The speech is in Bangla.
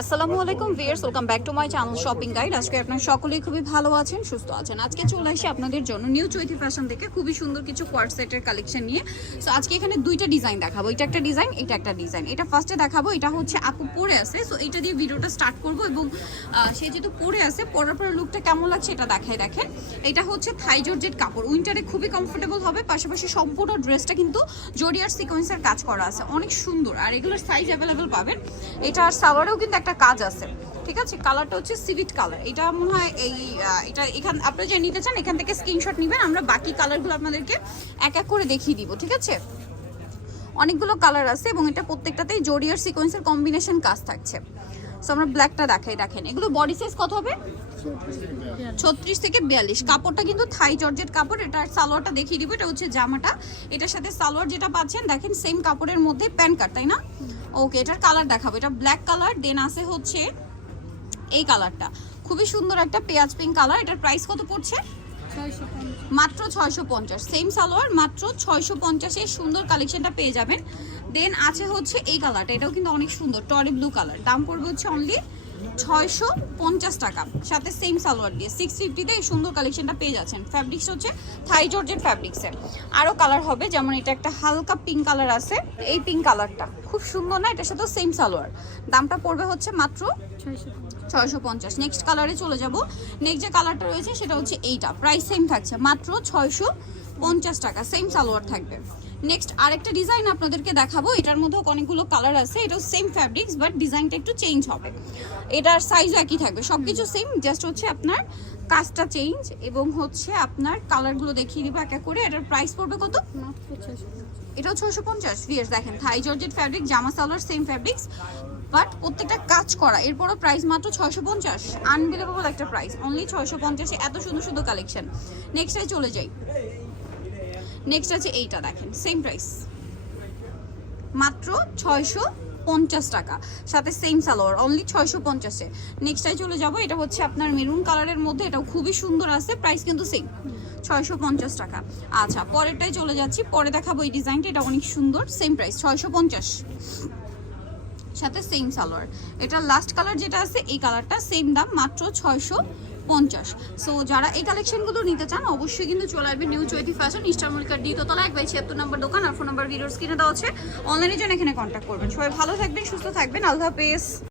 আসসালামু আলাইকুম viewers welcome back to my channel shopping guide. আজকে আপনারা সকলেই খুবই ভালো আছেন, সুস্থ আছেন। আজকে চলে আসি আপনাদের জন্য নিউ চৈতি ফ্যাশন থেকে খুবই সুন্দর কিছু কোয়ার্ট সেটের কালেকশন নিয়ে। সো আজকে এখানে দুইটা ডিজাইন দেখাবো। এটা একটা ডিজাইন, এটা একটা ডিজাইন। এটা ফার্স্টে দেখাবো, এটা হচ্ছে আপু পরে আছে। সো এটা দিয়ে ভিডিওটা স্টার্ট করব এবং সে যেহেতু পরে আছে, পরার পরে লুকটা কেমন লাগছে এটা দেখাই দেখেন। এটা হচ্ছে থাই জর্জেট কাপড়। উইন্টারে খুবই কমফোর্টেবল হবে, পাশাপাশি সম্পূর্ণ ড্রেসটা কিন্তু জরিয়ার সিকোয়েন্সের কাজ করা আছে। অনেক সুন্দর। আর এগুলোর সাইজ অ্যাভেলেবেল পাবেন। এটা আর সালোয়ারেও কিন্তু একটা কাজ আছে, ঠিক আছে? কালারটা হচ্ছে সিভিট কালার এটা মনে হয় এই এটা এখান, আপনারা যে নিতে চান, এখান থেকে স্ক্রিনশট নেবেন, আমরা বাকি কালারগুলো আপনাদেরকে এক এক করে দেখিয়ে দিব, ঠিক আছে? অনেকগুলো কালার আছে এবং এটা প্রত্যেকটাতেই জরিয়ার সিকোয়েন্সের কম্বিনেশন কাজ থাকছে। আমরা ব্ল্যাকটা দেখাই, দেখেন। এগুলো বডি সাইজ কত হবে? ছত্রিশ থেকে বিয়াল্লিশ। কাপড়টা কিন্তু থাই জর্জেট কাপড়, এটা সালোয়ারটা দেখিয়ে দিব, এটা হচ্ছে জামাটা। এটার সাথে সালোয়ার যেটা পাচ্ছেন, দেখেন সেম কাপড়ের মধ্যে প্যান্ট কাট তাই না? ওকে এটার কালার দেখাবো। এটা ব্ল্যাক কালার দেন আছে হচ্ছে এই কালারটা খুবই সুন্দর একটা পেঁয়াজ পিঙ্ক কালার এটার প্রাইস কত পড়ছে? মাত্র ছয়শো পঞ্চাশ। সেম সালোয়ার, মাত্র ছয়শো পঞ্চাশের সুন্দর কালেকশনটা পেয়ে যাবেন। দেন আছে হচ্ছে এই কালারটা এটাও কিন্তু অনেক সুন্দর, টরে ব্লু কালার দাম পড়বে হচ্ছে অনলি ছয়শো পঞ্চাশ টাকা। সাথে সেম সালোয়ার দিয়ে। সিক্স ফিফটিতে এই সুন্দর কালেকশনটা পেয়ে যাচ্ছেন। ফ্যাব্রিক্স হচ্ছে থাই জর্জের ফ্যাব্রিক্সের আরও কালার হবে, যেমন এটা একটা হালকা পিঙ্ক কালার আছে। এই পিঙ্ক কালারটা খুব সুন্দর না? এটার সাথেও সেম সালোয়ার। দামটা পড়বে হচ্ছে মাত্র ছয়শো পঞ্চাশ। নেক্সট কালারে চলে যাব। নেক্সট যে কালারটা রয়েছে, সেটা হচ্ছে এইটা। প্রাইস সেম থাকছে। মাত্র ছয়শো পঞ্চাশ টাকা। সেম সালোয়ার থাকবে। নেক্সট আরেকটা ডিজাইন আপনাদেরকে দেখাবো। এটার মধ্যে অনেকগুলো কালার আছে। এটাও সেম ফ্যাব্রিক্স বাট ডিজাইনটা একটু চেঞ্জ হবে। এটার সাইজও একই থাকবে। সব কিছু সেম জাস্ট হচ্ছে আপনার কাজটা চেঞ্জ এবং হচ্ছে আপনার কালারগুলো দেখিয়ে দিব এক এক করে। এটার প্রাইস পড়বে কত? এটাও ছশো পঞ্চাশ। ভিয়ার্স দেখেন থাই জর্জেট ফ্যাব্রিক জামা সালোয়ার সেম ফ্যাব্রিক্স বাট প্রত্যেকটা কাজ করা। এরপরও প্রাইস মাত্র ছয়শো পঞ্চাশ। আনবিলেবল একটা প্রাইস অনলি ছয়শো পঞ্চাশে এত সুন্দর সুন্দর কালেকশন নেক্সটে চলে যাই। নেক্সট আছে এইটা দেখেন সেম প্রাইস মাত্র ছয়শো পঞ্চাশ টাকা, সাথে সেম সালোয়ার অনলি ছয়শো পঞ্চাশে নেক্সটাই চলে যাব, এটা হচ্ছে আপনার মেরুন কালারের মধ্যে, এটাও খুবই সুন্দর আছে প্রাইস কিন্তু সেম ছয়শো পঞ্চাশ টাকা। আচ্ছা পরেরটাই চলে যাচ্ছি, পরে দেখাবো এই ডিজাইনটা এটা অনেক সুন্দর সেম প্রাইস ছয়শো পঞ্চাশ। সাথে সেম সালোয়ার। এটা লাস্ট কালার যেটা আছে, এই কালারটা সেম দাম, মাত্র ছয়শো পঞ্চাশ। সো যারা এই কালেকশনগুলো নিতে চান, অবশ্যই কিন্তু চলে আসবে নিউ চৈতি ফ্যাশন ইস্টার মল্লিকার দ্বিতীয়তলা এক বাই ছিয়াত্তর নম্বর দোকান আর ফোন নাম্বার ভিডিওর কিনে দেওয়া আছে। অনলাইনে জন্য এখানে কন্ট্যাক্ট করবেন। সবাই ভালো থাকবেন, সুস্থ থাকবেন। আল্লাহ হাফেজ।